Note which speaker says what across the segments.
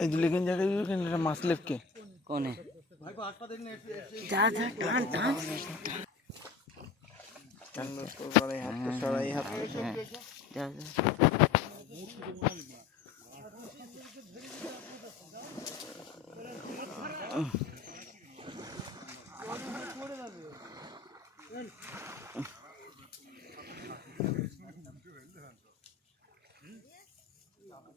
Speaker 1: तो लेकिन
Speaker 2: जगह भी लेकिन के कौन
Speaker 1: है भाई को। आसपास देखने जा जा टान टान टान बड़े हाथ को सड़ाई हाथ को जा जा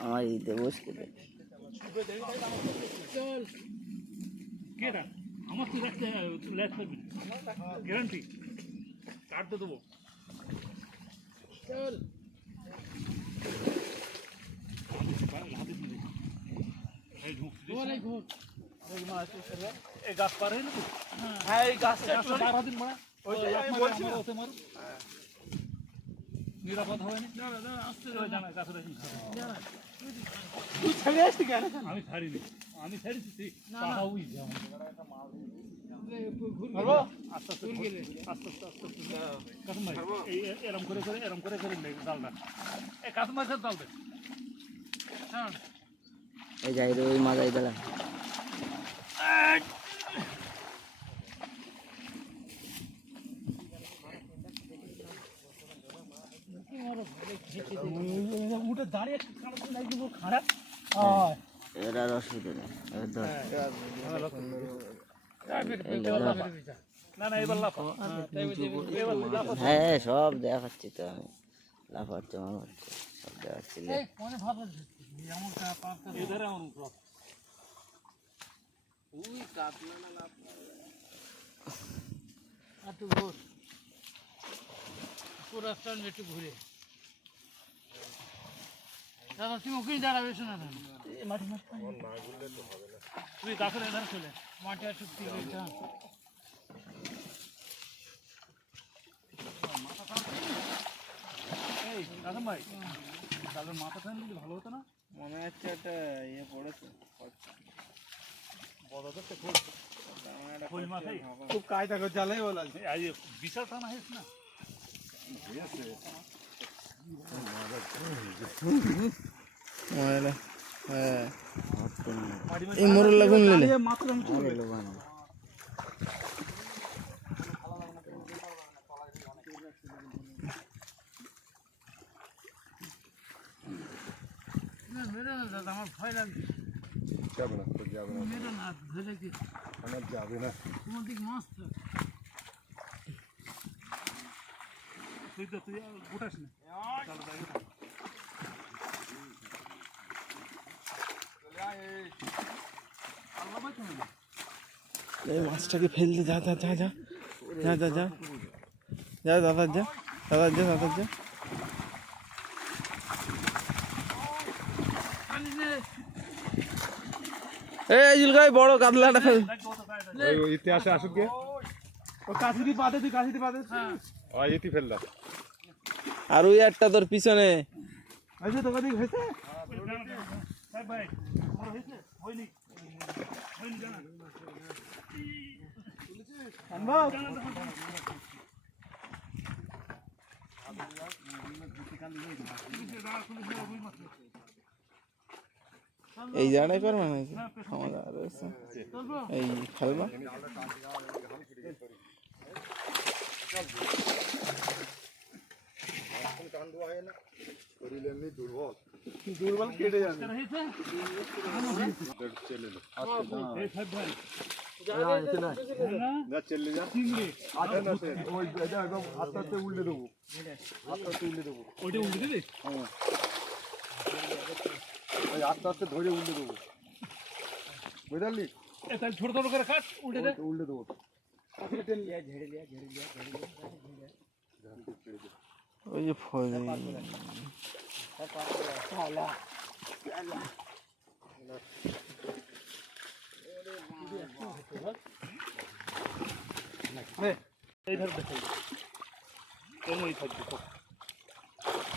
Speaker 1: আমার
Speaker 2: এই
Speaker 1: দেবসকে কেটা আমার তুই রাখতে তুই ল্যাস করবি গ্যারান্টি কাটতে দেবো চল হাতে দিয়ে ঢুক ঢুক এই গাছ পার হয়ে না হ্যাঁ এই গাছটা বারো দিন মারা ওই মারো নিরাপদ হবে না? তুই ছেড়ে আসতি কেন? আমি ছাড়িনি। আমি ছেড়েছি পাহাউই যাও আস্তে আস্তে আস্তে আস্তে এরম করে এরম করে করে এ কাত মাছের ডাল দেখ হ্যাঁ।
Speaker 2: এই যাই রে ওই
Speaker 1: মাছ আই দিলাম হ্যাঁ।,
Speaker 2: হ্যাঁ সব দেখাচ্ছি তো আমি। লাফাচ্ছি সব দেখাচ্ছি।
Speaker 1: পুরো ঘুরে। দাদা তুমি ওখানে দাঁড়াবে শোনা না। তুই গাছের এধারে চলে মাটি আর চুক্তি এই রাধন ভাই। তাদের মাথা ফ্যান দিলে ভালো হতো না?
Speaker 3: মনে হচ্ছে একটা ইয়ে পড়েছে।
Speaker 1: খোল। মাথায়।
Speaker 3: খুব কায়দা করে চালাই বলা
Speaker 1: বিশাল টানা হয়েছে না?
Speaker 3: হ্যাঁ এই মোরল লাগুন লেলে
Speaker 2: আরে লোবান
Speaker 1: না মেরে না দাদা আমার ভয় লাগছে
Speaker 4: যাবে না তোর যাবে না
Speaker 1: মেরে না ধরে কি
Speaker 4: আমার যাবে না
Speaker 1: তোমার দিক মাছ তো তুই তো তুই আর গোটাস না চলো যাই ওঠা। আল্লাহ ভাই তুমি না।
Speaker 3: এই মাছটাকে ফেল দে যা যা যা যা যা যা যা যা দাদা যা দাদা যা দাদা যা
Speaker 1: আনিস নে।
Speaker 3: এই জুলকাই বড় কাতলাটা ফেল
Speaker 1: দেখব তো গায়ে
Speaker 4: ওই ইতিহাসে আসুক গে
Speaker 3: ও কাছিদি পাতে তুই কাছিদি পাতে
Speaker 1: হ্যাঁ
Speaker 4: ওই ইতি ফেললাম
Speaker 3: আর ওই একটা তোর পিছনে
Speaker 4: আচ্ছা তোকে দিক হয়েছে
Speaker 1: ভাই ভাই বড় হয়েছে হয়নি হয়নি জানা
Speaker 3: এই জায়গাটাই পারবে না আমাদের আর। এই খেলবা?
Speaker 4: দুর্বল।
Speaker 3: দুর্বল কেটে যাবে।
Speaker 4: চেলে আস্তে আস্তে উল্টে দেবো আস্তে আস্তে উল্টে দেবো ওই আস্তে আস্তে ধরে উল্টে দেবো বুঝলি
Speaker 1: তাহলে ছোট ছোট করে কাট উল্টে দে
Speaker 4: উল্টে দেবো
Speaker 3: ওই যে
Speaker 1: এই ধর দেখো কেমনই থাকবে তো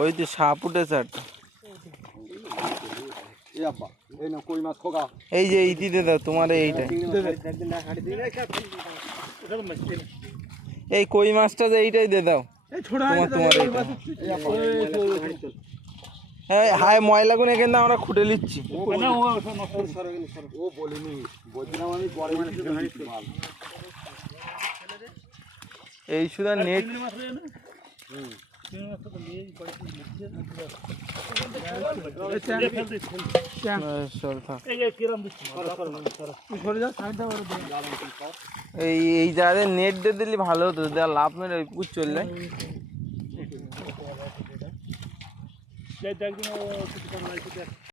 Speaker 3: ওই যে সাপ উঠেছে
Speaker 4: এই
Speaker 3: যে এইটিতে দাও, তোমার এইটা। এই কই মাছটা যে এইটাই দিয়ে দাও। তোমার তোমার হ্যাঁ হায় ময়লাগুলো এখানে আমরা খুঁটে নিচ্ছি।
Speaker 1: ও ওটা নষ্ট
Speaker 4: ও বলিনি বলছিলাম আমি
Speaker 3: এই শুধু নেট।
Speaker 1: এই যে
Speaker 3: এই এই জায়গায় নেট দিয়ে দিলে ভালো হতো দেওয়া লাভ মেরে ওই পুকুর চললে।
Speaker 1: じゃあいただきます。ちょっと考えてて。